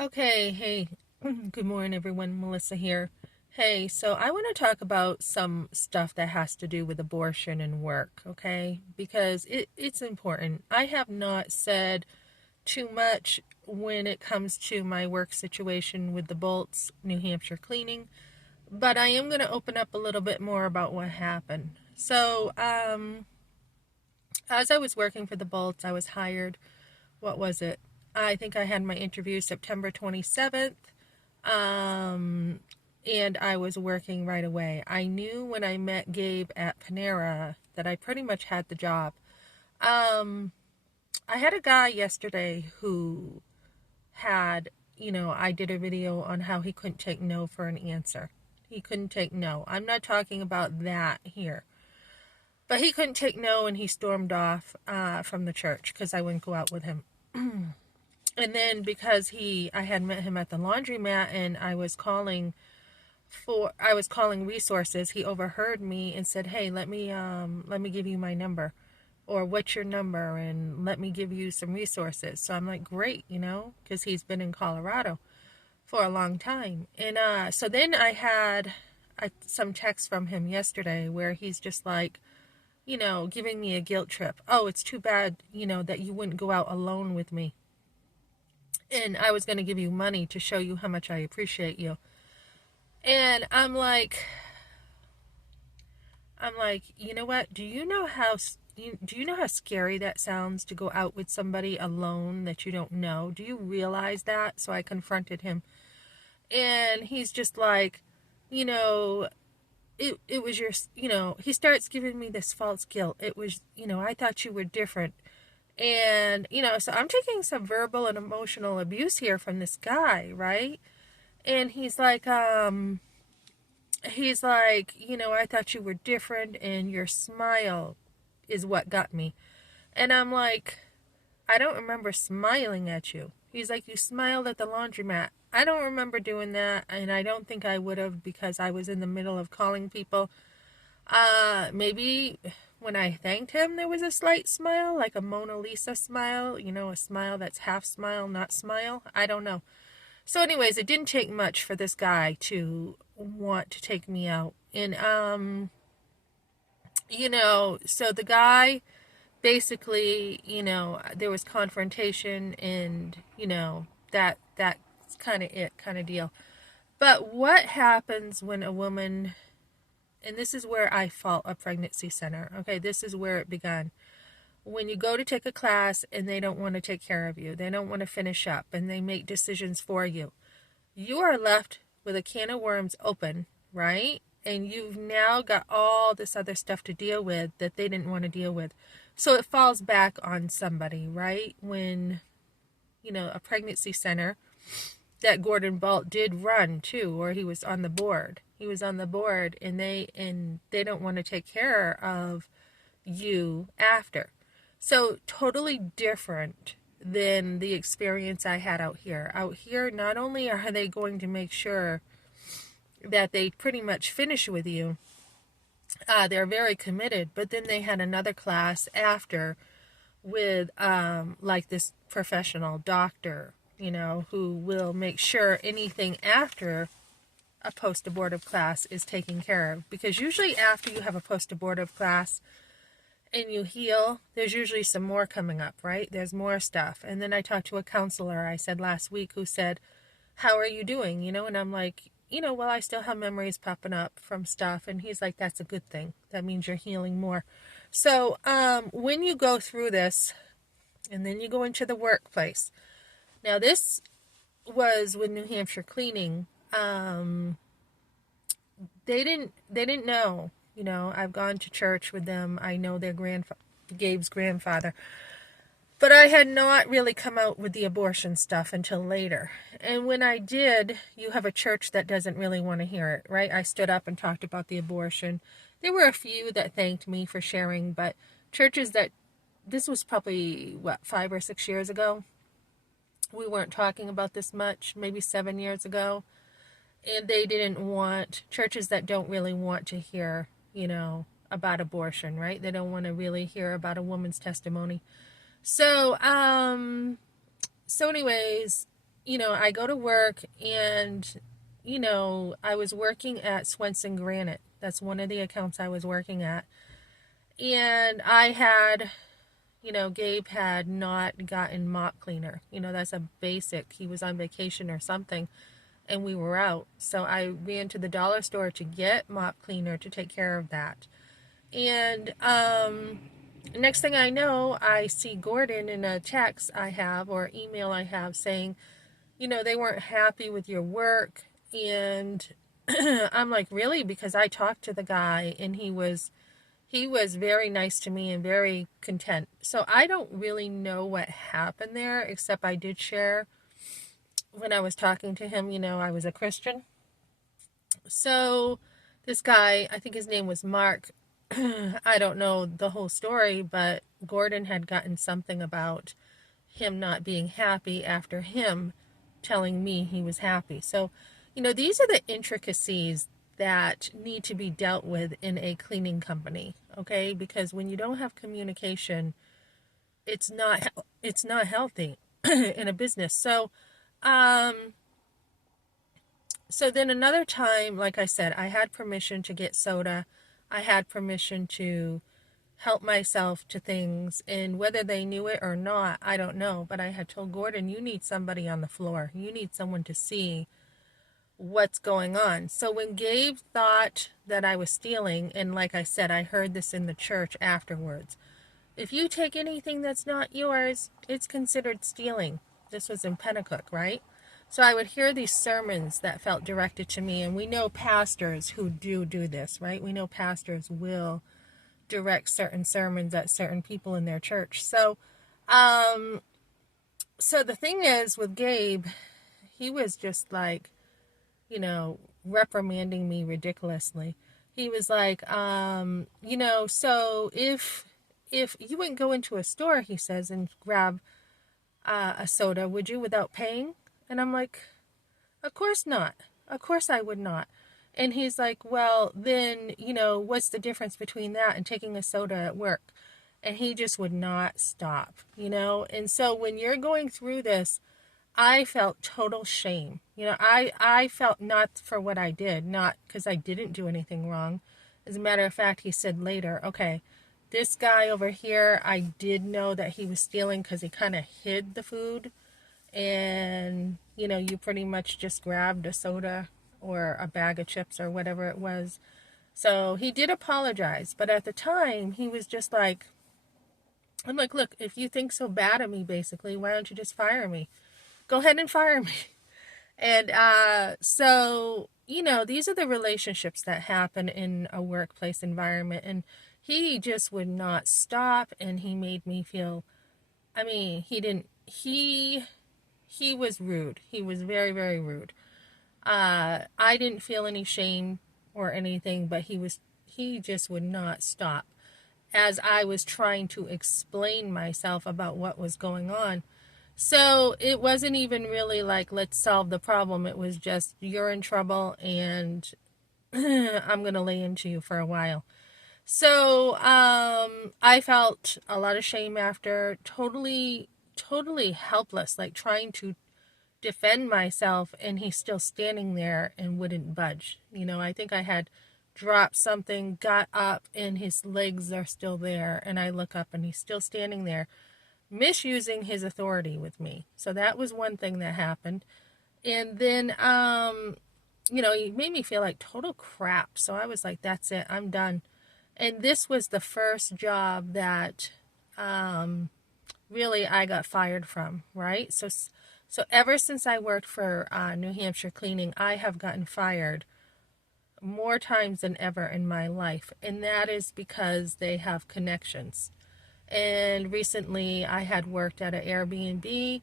Okay, hey, good morning, everyone. Melissa here. Hey, so I want to talk about some stuff that has to do with abortion and work, okay? Because it's important. I have not said too much when it comes to my work situation with the Bolts, New Hampshire cleaning, but I am going to open up a little bit more about what happened. As I was working for the Bolts, I was hired. What was it? I think I had my interview September 27th. Um, and I was working right away. I knew when I met Gabe at Panera that I pretty much had the job. Um, I had a guy yesterday who I did a video on how he couldn't take no for an answer. He couldn't take no. I'm not talking about that here. But he couldn't take no, and he stormed off from the church because I wouldn't go out with him. And then because I had met him at the laundromat and I was calling resources, he overheard me and said, "Hey, let me give you my number, or what's your number, and let me give you some resources." So I'm like, "Great," because he's been in Colorado for a long time. And so then I had some text from him yesterday where he's just like, giving me a guilt trip. "Oh, it's too bad, that you wouldn't go out alone with me. And I was going to give you money to show you how much I appreciate you." And I'm like, you know what? Do you know how scary that sounds to go out with somebody alone that you don't know? Do you realize that? So I confronted him, and he's just like, you know, it was your, he starts giving me this false guilt. It was, I thought you were different. And, so I'm taking some verbal and emotional abuse here from this guy, right? And he's like, "I thought you were different, and your smile is what got me." And I'm like, "I don't remember smiling at you." He's like, "You smiled at the laundromat." I don't remember doing that, and I don't think I would have because I was in the middle of calling people. Maybe when I thanked him, there was a slight smile, like a Mona Lisa smile, a smile that's half smile, not smile. I don't know. So, anyways, it didn't take much for this guy to want to take me out. And, so the guy basically, there was confrontation and, that's kind of it, kind of deal. But what happens when a woman, and this is where I fault a pregnancy center, okay, this is where it began. When you go to take a class and they don't want to take care of you, they don't want to finish up, and they make decisions for you, you are left with a can of worms open, right? And you've now got all this other stuff to deal with that they didn't want to deal with. So it falls back on somebody, right? When, a pregnancy center that Gordon Balt did run too, or he was on the board. He was on the board, and they don't want to take care of you after. So totally different than the experience I had out here. Out here, not only are they going to make sure that they pretty much finish with you, they're very committed, but then they had another class after with like this professional doctor, who will make sure anything after a post-abortive class is taken care of. Because usually after you have a post-abortive class and you heal, there's usually some more coming up, right? There's more stuff. And then I talked to a counselor, I said last week, who said, "How are you doing?" And I'm like, well, I still have memories popping up from stuff. And he's like, "That's a good thing. That means you're healing more." So when you go through this, and then you go into the workplace. Now, this was with New Hampshire Cleaning. They didn't know. I've gone to church with them. I know their Gabe's grandfather. But I had not really come out with the abortion stuff until later. And when I did, you have a church that doesn't really want to hear it, right? I stood up and talked about the abortion. There were a few that thanked me for sharing, but churches this was probably, 5 or 6 years ago? We weren't talking about this much, maybe 7 years ago. And they didn't want, churches that don't really want to hear, about abortion, right? They don't want to really hear about a woman's testimony. So anyways, I go to work and, I was working at Swenson Granite. That's one of the accounts I was working at. And Gabe had not gotten mop cleaner. That's a basic. He was on vacation or something and we were out. So I ran to the dollar store to get mop cleaner to take care of that. And next thing I know, I see Gordon in a text I have or email I have saying, they weren't happy with your work. And I'm like, really? Because I talked to the guy and he was very nice to me and very content. So I don't really know what happened there, except I did share when I was talking to him, I was a Christian. So this guy, I think his name was Mark. I don't know the whole story, but Gordon had gotten something about him not being happy after him telling me he was happy. So, these are the intricacies that need to be dealt with in a cleaning company, okay? Because when you don't have communication, it's not healthy in a business. So then another time, like I said, I had permission to get soda. I had permission to help myself to things, and whether they knew it or not, I don't know. But I had told Gordon, you need somebody on the floor. You need someone to see what's going on. So when Gabe thought that I was stealing, and like I said, I heard this in the church afterwards. If you take anything that's not yours, it's considered stealing. This was in Pennacook, right? So I would hear these sermons that felt directed to me, and we know pastors who do this, right? We know pastors will direct certain sermons at certain people in their church. So the thing is with Gabe, he was just like, reprimanding me ridiculously. He was like, so if you wouldn't go into a store, he says, and grab a soda, would you, without paying? And I'm like, of course not. Of course I would not. And he's like, well, then, what's the difference between that and taking a soda at work? And he just would not stop, And so when you're going through this, I felt total shame. I felt not for what I did, not because I didn't do anything wrong. As a matter of fact, he said later, okay, this guy over here, I did know that he was stealing because he kind of hid the food. And, you pretty much just grabbed a soda or a bag of chips or whatever it was. So he did apologize. But at the time, he was just like, I'm like, look, if you think so bad of me, basically, why don't you just fire me? Go ahead and fire me. And so, these are the relationships that happen in a workplace environment. And he just would not stop. And he made me feel, he was rude. He was very, very rude. I didn't feel any shame or anything, but he just would not stop as I was trying to explain myself about what was going on. So it wasn't even really like, let's solve the problem. It was just, you're in trouble and I'm going to lay into you for a while. So I felt a lot of shame after, totally helpless, like trying to defend myself, and he's still standing there and wouldn't budge. I think I had dropped something, got up, and his legs are still there, and I look up and he's still standing there, misusing his authority with me. So that was one thing that happened. And then he made me feel like total crap. So I was like, that's it, I'm done. And this was the first job that really I got fired from, right? So ever since I worked for New Hampshire Cleaning, I have gotten fired more times than ever in my life. And that is because they have connections. And recently I had worked at an Airbnb,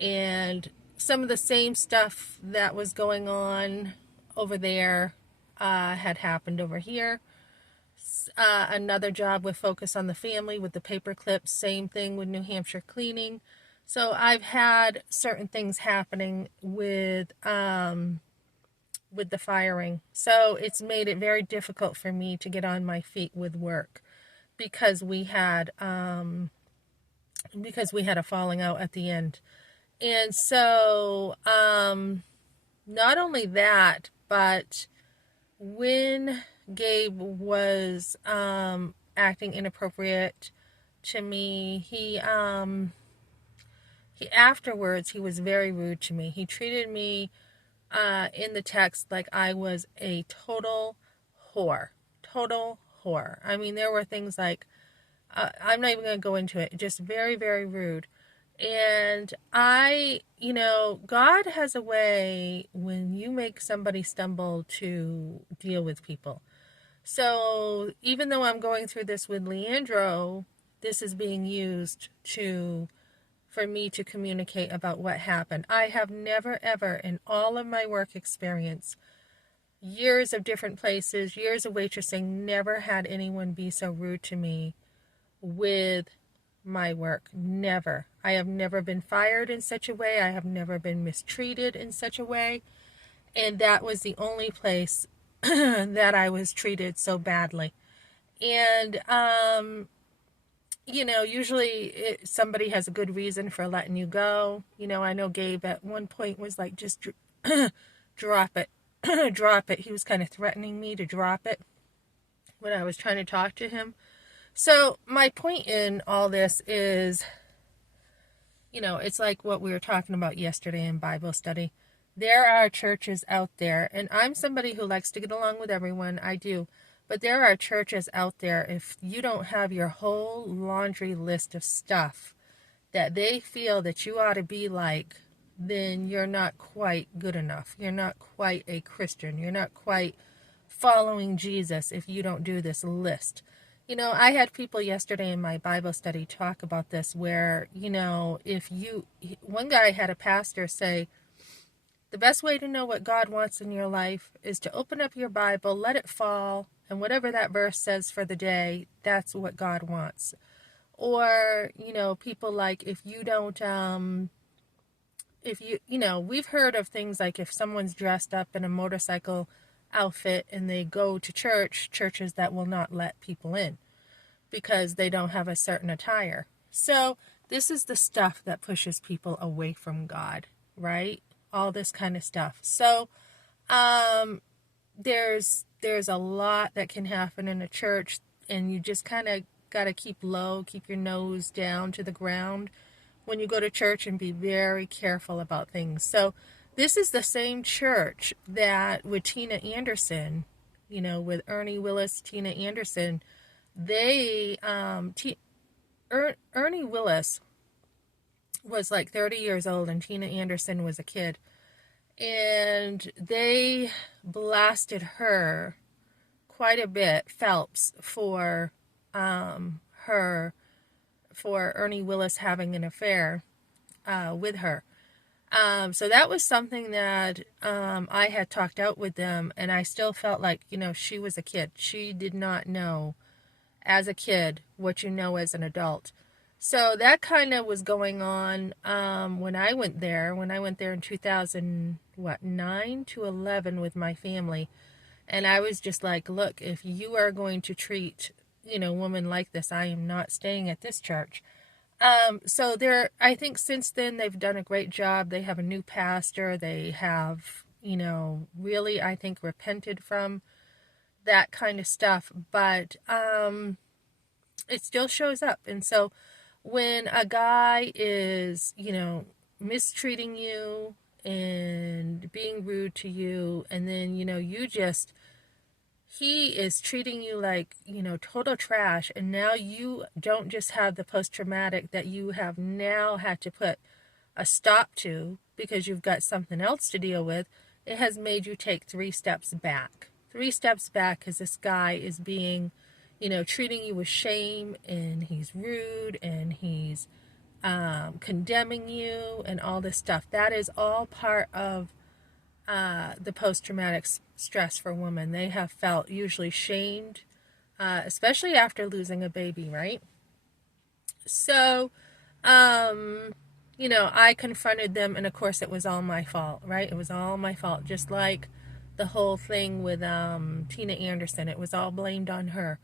and some of the same stuff that was going on over there had happened over here. Another job with Focus on the Family with the paper clips, same thing with New Hampshire Cleaning. So I've had certain things happening with the firing. So it's made it very difficult for me to get on my feet with work because we had a falling out at the end. And so, not only that, but when Gabe was acting inappropriate to me, he afterwards he was very rude to me. He treated me in the text like I was a whore, total whore. I mean, there were things like I'm not even going to go into it. Just very, very rude. And God has a way when you make somebody stumble to deal with people. So even though I'm going through this with Leandro, this is being used for me to communicate about what happened. I have never ever in all of my work experience, years of different places, years of waitressing, never had anyone be so rude to me with my work. Never. I have never been fired in such a way. I have never been mistreated in such a way. And that was the only place that I was treated so badly. And, usually somebody has a good reason for letting you go. I know Gabe at one point was like, just drop it. Drop it. He was kind of threatening me to drop it when I was trying to talk to him. So my point in all this is, it's like what we were talking about yesterday in Bible study. There are churches out there, and I'm somebody who likes to get along with everyone. I do. But there are churches out there, if you don't have your whole laundry list of stuff that they feel that you ought to be like, then you're not quite good enough. You're not quite a Christian. You're not quite following Jesus if you don't do this list. I had people yesterday in my Bible study talk about this where, one guy had a pastor say, the best way to know what God wants in your life is to open up your Bible, let it fall, and whatever that verse says for the day, that's what God wants. Or, people like if you don't, we've heard of things like if someone's dressed up in a motorcycle outfit and they go to churches that will not let people in because they don't have a certain attire. So this is the stuff that pushes people away from God, right? All this kind of stuff. So there's a lot that can happen in a church, and you just kind of got to keep low, keep your nose down to the ground when you go to church and be very careful about things. So this is the same church that with Tina Anderson, with Ernie Willis, Tina Anderson, Ernie Willis was like 30 years old and Tina Anderson was a kid. And they blasted her quite a bit, Phelps, for Ernie Willis having an affair with her. So that was something that I had talked out with them, and I still felt like, she was a kid. She did not know as a kid what you know as an adult. So that kind of was going on when I went there. When I went there in 2009 to 11 with my family. And I was just like, look, if you are going to treat, women like this, I am not staying at this church. So I think since then they've done a great job. They have a new pastor. They have, really, I think, repented from that kind of stuff. But it still shows up. And so when a guy is, mistreating you and being rude to you, and then, he is treating you like, total trash, and now you don't just have the post-traumatic that you have now had to put a stop to because you've got something else to deal with. It has made you take 3 steps back. 3 steps back because this guy is being, treating you with shame, and he's rude, and he's condemning you, and all this stuff. That is all part of the post-traumatic stress for women. They have felt usually shamed, especially after losing a baby, right? So, I confronted them, and of course it was all my fault, right? It was all my fault, just like the whole thing with Tina Anderson. It was all blamed on her.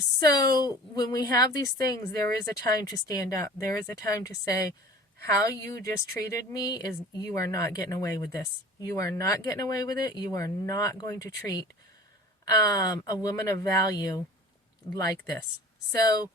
So when we have these things, there is a time to stand up. There is a time to say, how you just treated me is, you are not getting away with this. You are not getting away with it. You are not going to treat a woman of value like this. So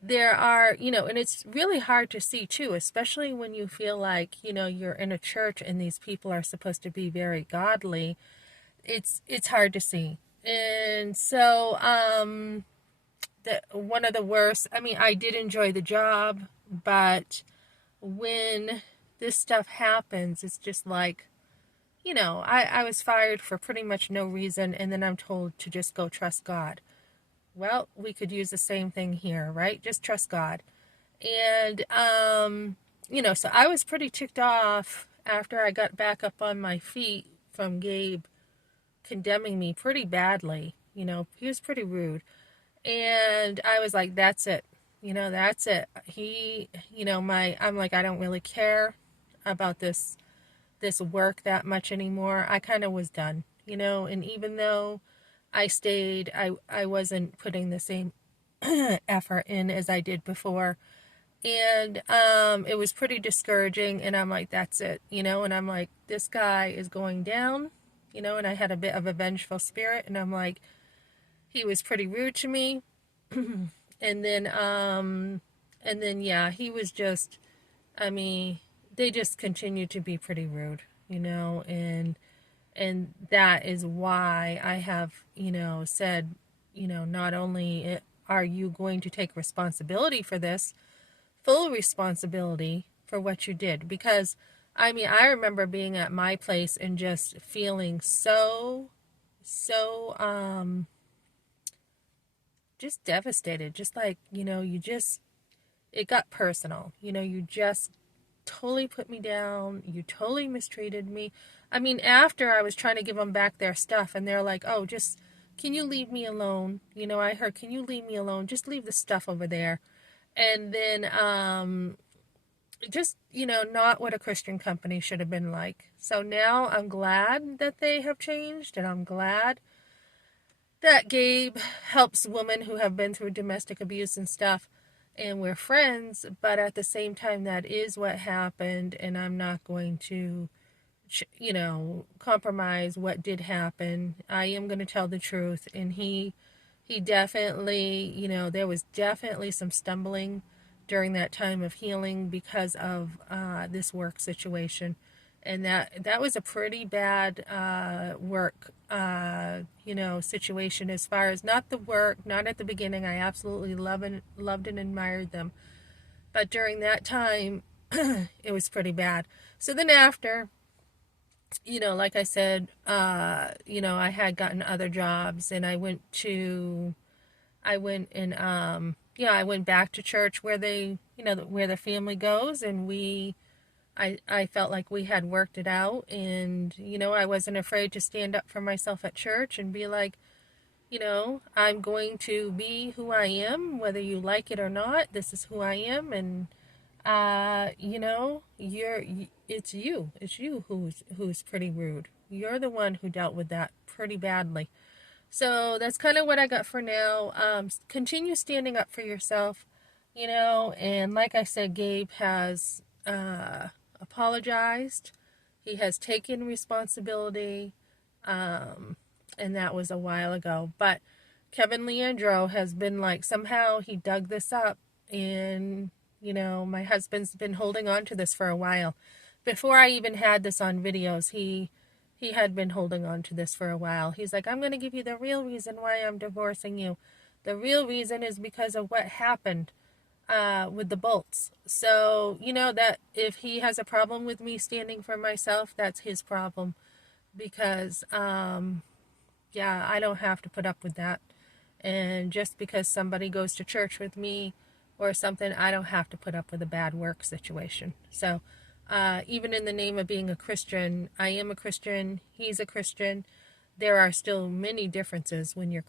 there are, and it's really hard to see too, especially when you feel like, you're in a church and these people are supposed to be very godly. It's hard to see. And so, one of the worst, I mean, I did enjoy the job, but when this stuff happens, it's just like, I was fired for pretty much no reason, and then I'm told to just go trust God. Well, we could use the same thing here, right? Just trust God. And, so I was pretty ticked off after I got back up on my feet from Gabe condemning me pretty badly. He was pretty rude. And I was like, that's it. That's it. I'm like, I don't really care about this work that much anymore. I kind of was done, and even though I stayed, I wasn't putting the same effort in as I did before. And it was pretty discouraging, and I'm like, that's it, and I'm like, this guy is going down, and I had a bit of a vengeful spirit, and I'm like, he was pretty rude to me. and then yeah, he was just, I mean, they just continued to be pretty rude, and that is why I have, said, not only are you going to take responsibility for this, full responsibility for what you did, because I mean, I remember being at my place and just feeling so just devastated, just like, it got personal, you just totally put me down, you totally mistreated me. I mean, after I was trying to give them back their stuff, and they're like, oh, just, can you leave me alone? I heard, can you leave me alone? Just leave the stuff over there. And then, just, not what a Christian company should have been like. So now I'm glad that they have changed, and I'm glad that Gabe helps women who have been through domestic abuse and stuff, and we're friends, but at the same time, that is what happened, and I'm not going to, compromise what did happen. I am going to tell the truth, and he definitely, there was definitely some stumbling during that time of healing because of this work situation. And that was a pretty bad work, situation, as far as not the work, not at the beginning. I absolutely loved and admired them. But during that time, it was pretty bad. So then after, like I said, I had gotten other jobs, and I went back to church where where the family goes, and I felt like we had worked it out, and, I wasn't afraid to stand up for myself at church and be like, I'm going to be who I am, whether you like it or not. This is who I am, and, it's you who's pretty rude. You're the one who dealt with that pretty badly. So that's kind of what I got for now. Continue standing up for yourself, and like I said, Gabe has apologized. He has taken responsibility, and that was a while ago. But Kevin Leandro has been like, somehow he dug this up, and, my husband's been holding on to this for a while. Before I even had this on videos, he had been holding on to this for a while. He's like, I'm going to give you the real reason why I'm divorcing you. The real reason is because of what happened with the bolts. So, that if he has a problem with me standing for myself, that's his problem. Because, I don't have to put up with that. And just because somebody goes to church with me or something, I don't have to put up with a bad work situation. So, even in the name of being a Christian, I am a Christian, he's a Christian. There are still many differences when you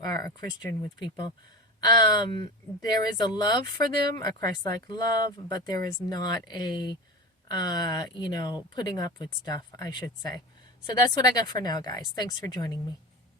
are a Christian with people. There is a love for them, a Christ-like love, but there is not a, putting up with stuff, I should say. So that's what I got for now, guys. Thanks for joining me.